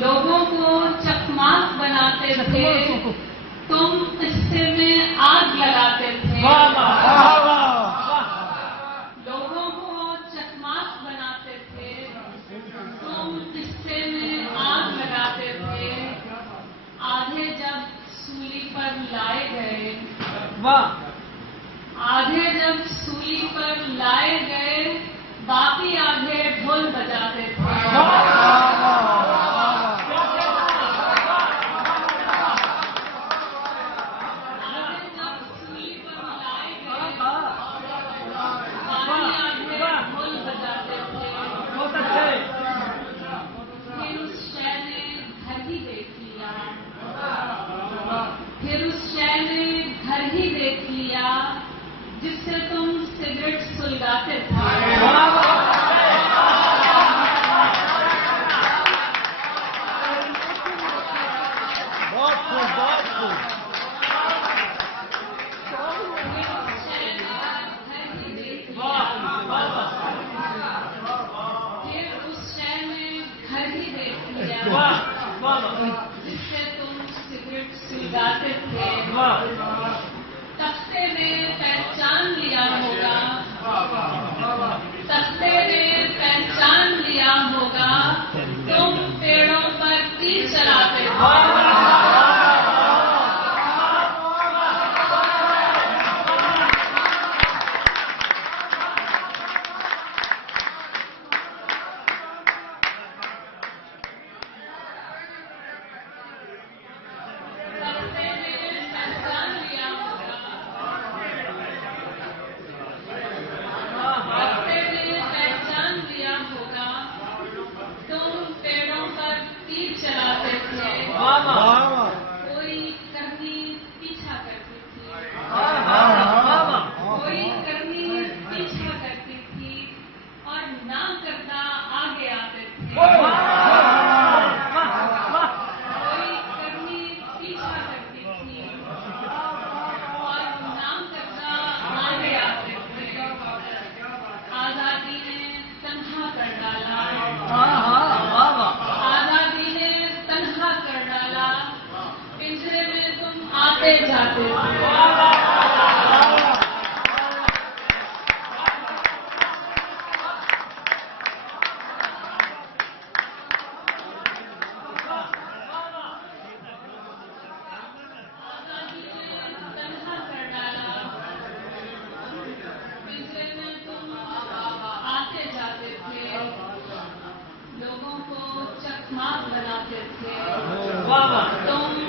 لوگوں کو چکماک بناتے تھے، تم قصے میں آگ لگاتے تھے۔ لوگوں کو چکماک بناتے تھے، تم قصے میں آگ لگاتے تھے۔ آدھے جب سولی پر لائے گئے، آدھے جب سولی پر لائے گئے، باقی آدھے ڈھول بجاتے تھے۔ پھر اس شے نے گھر ہی دیکھ لیا جس سے تم سگریٹ سلگاتے تھے۔ پھر اس شے نے گھر ہی دیکھ لیا جس سے تم سگریٹ سلگاتے تھے۔ تختے نے پہچان لیا ہوگا، تختے نے پہچان لیا ہوگا، تم پیڑوں پر تیر چلاتے تھے۔ کوئی کرنی پیچھا کرتی تھی، کوئی کرنی پیچھا کرتی تھی اور نہ کرتا آگے آتے تھے۔ کوئی کرنی پیچھا کرتی تھی اور نہ کرتا آگے آتے تھے۔ آزادی نے تنہا کر ڈالا، پنجرے میں تم آتے جاتے تھے۔ آزادی نے تنہا کر ڈالا، پنجرے میں تم آتے جاتے تھے۔ لوگوں کو چکماک بناتے تھے، تم